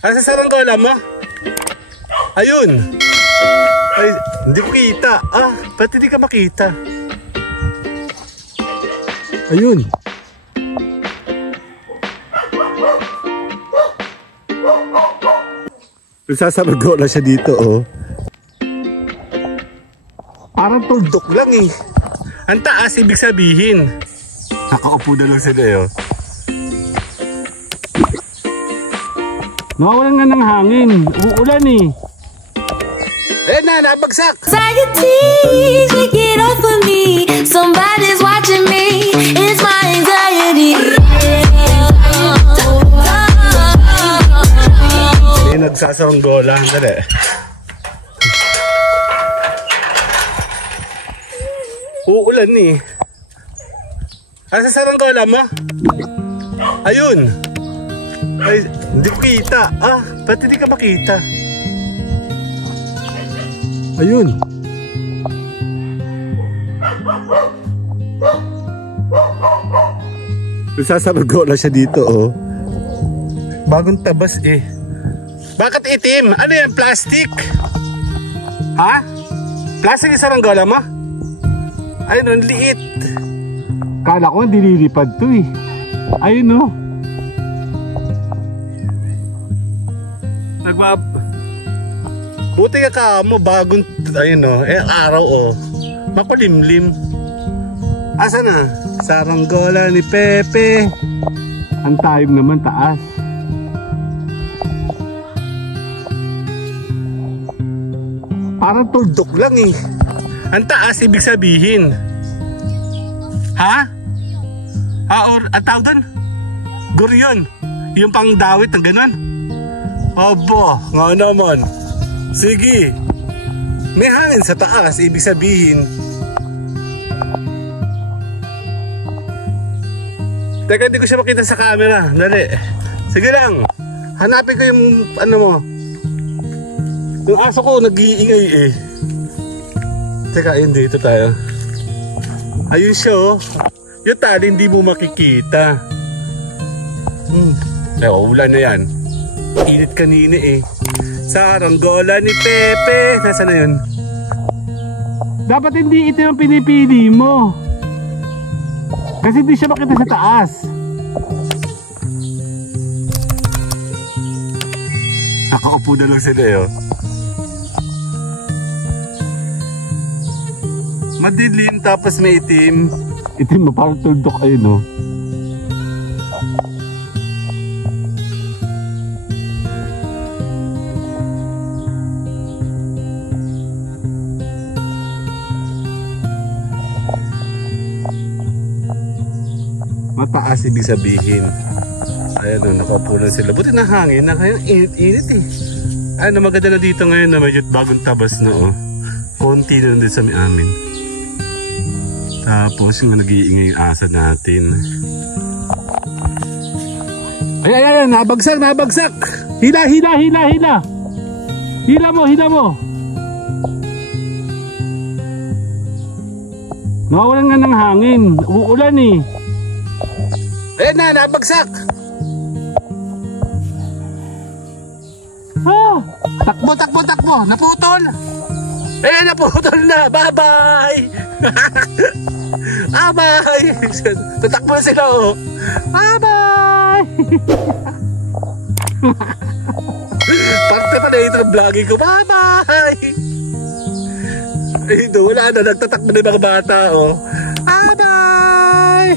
Asa saranggola mo? Ayun. Ay, hindi ko kita. Ah, ba't hindi ka makita? Ayun. Sasaranggola siya dito, oh. Parang tuldok lang eh. Ang taas, ibig sabihin. Nakaupo na lang sila, oh. Nawawalan nga ng hangin. Uulan eh. Ayan na, nabagsak. Anxiety, take it off of me. Somebody's watching me. It's my anxiety. Hindi nagsasaranggola. Dali. Uulan eh. Asa saranggola mo? Ayun. Ay, hindi ko kita. Ah, ba't hindi ka makita? Ayun. Sasaranggola siya dito, oh. Bagong tabas eh. Bakit itim? Ano yan? Plastic? Ha? Plastic yung saranggola mo? Ayun, ang liit. Kala ko dililipad to eh. Ayun, oh. Buti ka mo bagong ayun oh, araw oh. Mapalimlim. Asa na? Saranggola ni Pepe. Ang tayong naman taas. Parang tuldok lang eh. Ang taas ibig sabihin. Ha? Or ang tawag doon? Guryon. Yung pang dawit ng ganon. Aba, nga naman. Sige. May hangin sa taas, ibig sabihin. Teka, hindi ko siya makita sa camera. Dali. Sige lang. Hanapin ko yung ano mo. Yung aso ko nag-iingay eh. Teka, ayun dito tayo. Ayun siya oh. Yung tali hindi mo makikita. Ulan na yan. Init kanina eh. Saranggola ni Pepe. Nasaan na yun? Dapat hindi ito yung pinipili mo. Kasi hindi siya makita sa taas. Nakaupo na lang sila eh. Madilim tapos may itim. Itim mo parang tuldok ayun oh. Mataas ibig sabihin. Ayan o, nakaupo lang sila. Buti na hangin na kayo. Init eh. Ano maganda na dito ngayon na medyo bagong tabas na oh. Konti na din sa may amin. Tapos yung nag-iingay yung asa natin. Ay, nabagsak, nabagsak. Hila. Hila mo. Nawawalan nga ng hangin. Uulan eh. Ayan na, nabagsak. Ah, takbo. Naputol. Ayan, naputol na. Bye-bye. Bye-bye. Tatakbo na sila oh. Bye-bye. Parte pa na ito ng vlogging ko. Bye-bye. Ay, wala na. Nagtatakbo na yung mga bata oh. Bye-bye.